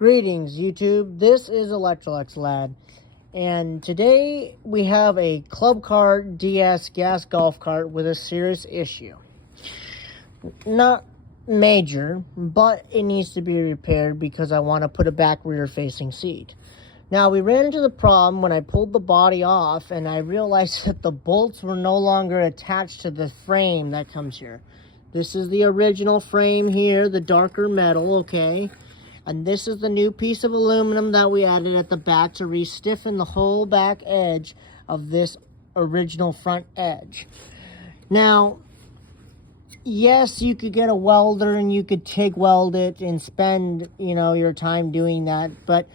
Greetings, YouTube. This is Electrolux Lad, and today we have a Club Cart DS gas golf cart with a serious issue. Not major, but it needs to be repaired because I want to put a back rear-facing seat. Now, we ran into the problem when I pulled the body off, and I realized that the bolts were no longer attached to the frame that comes here. This is the original frame here, the darker metal, okay? And this is the new piece of aluminum that we added at the back to re-stiffen the whole back edge of this original front edge. Now, yes, you could get a welder and you could TIG weld it and spend, your time doing that. But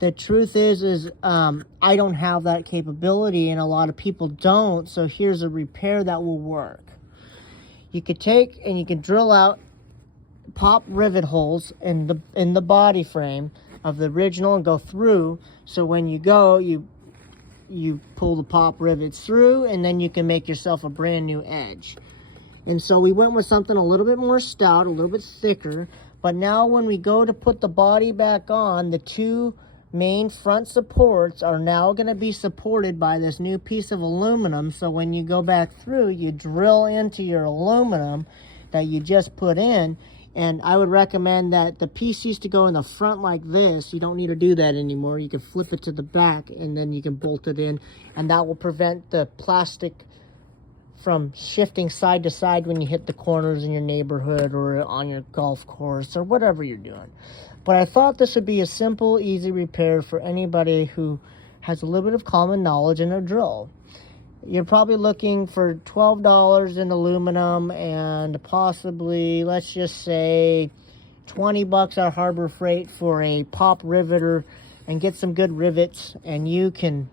the truth is I don't have that capability and a lot of people don't. So here's a repair that will work. You could take and you can drill out pop rivet holes in the body frame of the original and go through, so when you go, you pull the pop rivets through and then you can make yourself a brand new edge. And so we went with something a little bit more stout, a little bit thicker, but now when we go to put the body back on, the two main front supports are now going to be supported by this new piece of aluminum. So when you go back through, you drill into your aluminum that you just put in. And I would recommend that the piece used to go in the front like this. You don't need to do that anymore. You can flip it to the back and then you can bolt it in. And that will prevent the plastic from shifting side to side when you hit the corners in your neighborhood or on your golf course or whatever you're doing. But I thought this would be a simple, easy repair for anybody who has a little bit of common knowledge in a drill. You're probably looking for $12 in aluminum and possibly, let's just say, 20 bucks at Harbor Freight for a pop riveter, and get some good rivets, and you can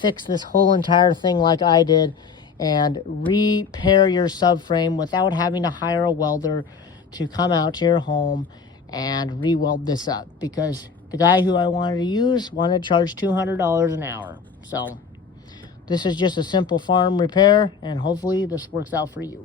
fix this whole entire thing like I did and repair your subframe without having to hire a welder to come out to your home and re-weld this up, because the guy who I wanted to use wanted to charge $200 an hour. So this is just a simple farm repair, and hopefully this works out for you.